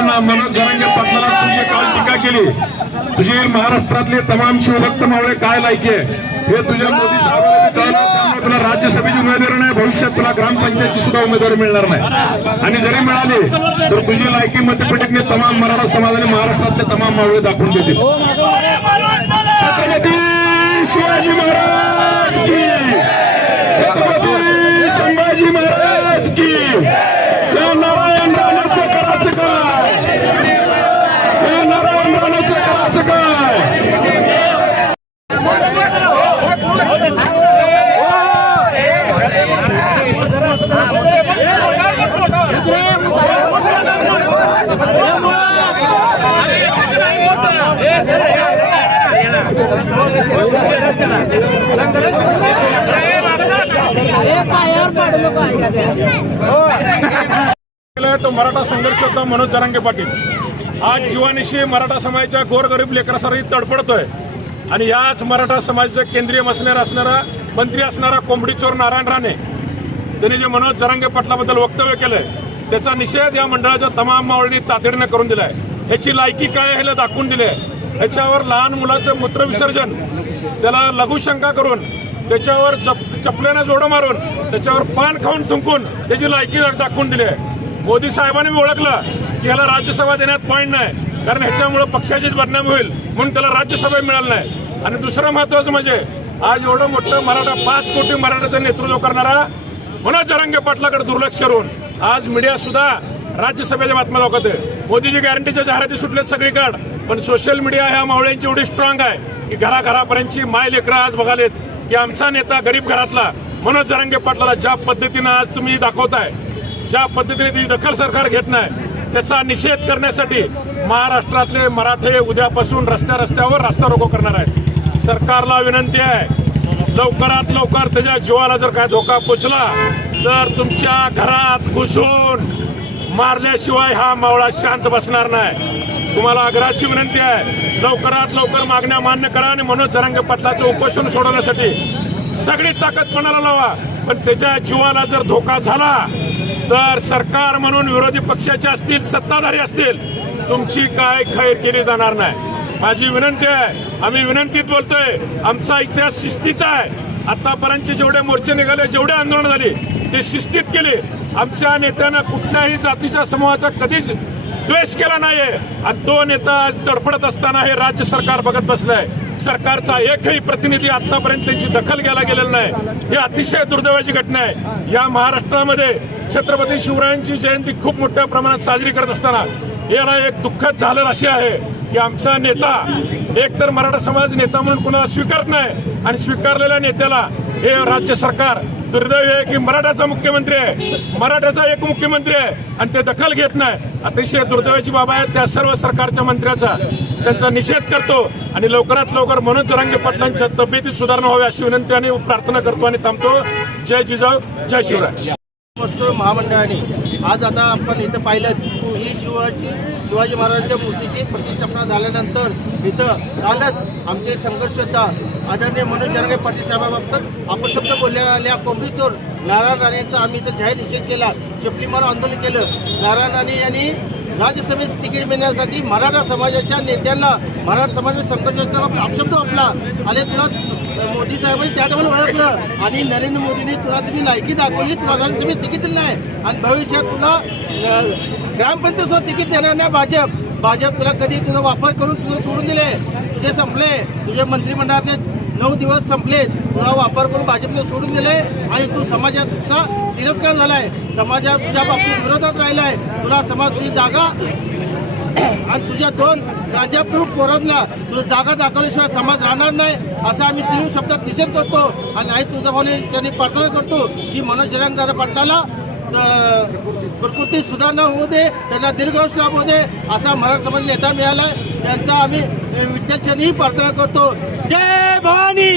ना- मनोज जरांगे पाटलाला तुझी काल टीका केली. तुझी महाराष्ट्रातले तमाम शिवभक्त मावळे काय लायकी आहे? हे तुझ्या मोदी साहेबांना कळलं त्यामुळे तुला राज्यसभेची उमेदवारी नाही भविष्यात तुला ग्रामपंचायतची सुद्धा उमेदवारी मिळणार नाही. आणि जरी मिळाली तर तुझी लायकी मतपेटीतले तमाम मराठा समाज आणि महाराष्ट्रातले तमाम मावळे दाखवून देतील. छत्रपती शिवाजी महाराज की छत्रपती संभाजी महाराज की या नारायण राणाचं करायचं काय या नारायण राणाचं करायचं काय पायावर पाडू नको केलाय तो मराठा संघर्ष होता मनोज जरांगे पाटील. आज जीवानिशी मराठा समाजाच्या गोरगरीब लेकरासाठी तडपडतोय आणि याच मराठा समाजाचा केंद्रीय मसनेर असणारा मंत्री असणारा कोंबडीचोर नारायण राणे त्यांनी जे मनोज जरांगे पाटलाबद्दल वक्तव्य केलंय त्याचा निषेध या मंडळाच्या तमाम मावळणी तातडीने करून दिलाय. ह्याची लायकी काय आहे दाखवून दाखवून दिले ह्याच्यावर लहान मुलाचं मूत्रविसर्जन त्याला लघुशंका करून त्याच्यावर चप- चपल्यानं जोडं मारून त्याच्यावर पान खाऊन थुंकून त्याची लायकी दाखवून दिली आहे. मोदी साहेबांनी ओळखलं की याला राज्यसभा देण्यात पॉईंट नाही कारण ह्याच्यामुळे पक्षाचीच बदनाम होईल म्हणून त्याला राज्यसभा मिळालं नाही. आणि दुसरं महत्वाचं म्हणजे आज एवढं मोठं मराठा पाच कोटी मराठाचं नेतृत्व करणारा मनोज जरांगे पाटलाकडे दुर्लक्ष करून आज मीडिया सुद्धा राज्यसभेच्या बातम्या दाखवते आहे मोदीची गॅरंटीच्या जाहिराती सुटल्यात सगळीकडे. पण सोशल मीडिया ह्या मावळ्यांची एवढी स्ट्रॉंग आहे की घराघरापर्यंतची माय लेकरं आज बघालेत की आमचा नेता गरीब घरातला मनोज जरांगे पाटलाला ज्या पद्धतीनं आज तुम्ही दाखवताय ज्या पद्धतीने ती दखल सरकार घेत नाही त्याचा निषेध करण्यासाठी महाराष्ट्रातले मराठे उद्यापासून रस्त्या रस्त्यावर रस्ता रोको करणार आहेत. सरकारला विनंती आहे लवकरात लवकर त्याच्या जीवाला जर काय धोका पोचला तर तुमच्या घरात घुसून मारल्याशिवाय हा मावळा शांत बसणार नाही. तुम्हाला आग्रहाची विनंती आहे लवकरात लवकर मागण्या मान्य करा आणि मनोज जरांगे पटलाचं उपोषण सोडवण्यासाठी सगळी ताकद पणाला लावा? पण त्याच्या जीवाला जर धोका झाला तर सरकार म्हणून विरोधी पक्षाचे असतील सत्ताधारी असतील तुमची काय खैर केली जाणार नाही. माझी विनंती आहे आम्ही विनंतीत बोलतोय आमचा इतिहास शिस्तीचा आहे. आतापर्यंतचे जेवढे मोर्चे निघाले जेवढे आंदोलन झाले ते शिस्तीत केले. आमच्या नेत्यानं कुठल्याही जातीच्या समूहाचा कधीच द्वेष केला नाहीये. आणि तो नेता आज तडफडत असताना हे राज्य सरकार बघत बसलंय. सरकारचा एकही प्रतिनिधी आतापर्यंत त्यांची दखल घ्यायला गेलेला नाही. ही अतिशय दुर्दैवाची घटना आहे. या महाराष्ट्रामध्ये छत्रपती शिवरायांची जयंती खूप मोठ्या प्रमाणात साजरी करत असताना याला एक दुःखद झालं असे आहे की आमचा नेता एकतर मराठा समाज नेता म्हणून कुणाला स्वीकारत नाही आणि स्वीकारलेल्या नेत्याला हे राज्य सरकार दुर्दैव आहे की मराठाचा मुख्यमंत्री आहे. मराठाचा एक मुख्यमंत्री आहे आणि ते दखल घेत नाही. अतिशय दुर्दैवाची बाबा आहे त्या सर्व सरकारच्या मंत्र्याचा. त्यांचा निषेध करतो आणि लवकरात लवकर मनोज जरांगे पाटलांच्या तब्येतीत सुधारणा व्हावी अशी विनंती आणि प्रार्थना करतो आणि थांबतो. जय जिजाऊ जय शिवराय. महामंडळाने आज आता आपण इथं पाहिलं ही शिवाजी शिवाजी महाराजांच्या मूर्तीची प्रतिष्ठापना झाल्यानंतर इथं कालच आमचे संघर्षता आदरणीय मनोज जरांगे पाटील साहेबाबाबत अपशब्द बोललेल्या कोंबडी चोर नारायण राणेंचा आम्ही इथं जाहीर निषेध केला. चिपली मारा आंदोलन केलं. नारायण राणे यांनी राज्यसभेत तिकीट मिळण्यासाठी मराठा समाजाच्या नेत्यांना मराठा समाजाचा संघर्ष अपशब्द वापला आणि तुला मोदी साहेबांनी त्या टायमाला ओळखलं. आणि नरेंद्र मोदींनी तुला तुझी लायकी दाखवली तुला राज्यसभेत तिकीट दिलं नाही आणि भविष्यात तुला ग्रामपंचायत तिकीट देणार नाही भाजप. भाजप तुला कधी तुझा वापर करून तुझं सोडून दिले. तुझे संपले. तुझे मंत्रिमंडळातले नऊ दिवस संपले. तुला वापर करून भाजपने सोडून दिले. आणि तू समाजाचा तिरस्कार झालाय. तुझ्या बाबतीत विरोधात राहिलाय. तुला समाज तुझी जागा आणि तुझ्या दोन गांजा पिऊ पोरांना तुझं जागा दाखवल्याशिवाय समाज राहणार नाही असं आम्ही तीन शब्दात निषेध करतो. आणि आई तुझा भावने त्यांनी प्रार्थना करतो. की मनोज जरांग दादा पाटलाला प्रकृती सुधारणा होऊ दे त्यांना दीर्घायुष लाभ होऊ दे असा मराठा समाज नेता मिळाला. त्यांचा आम्ही विठ्ठल प्रार्थना करतो. जय भवानी!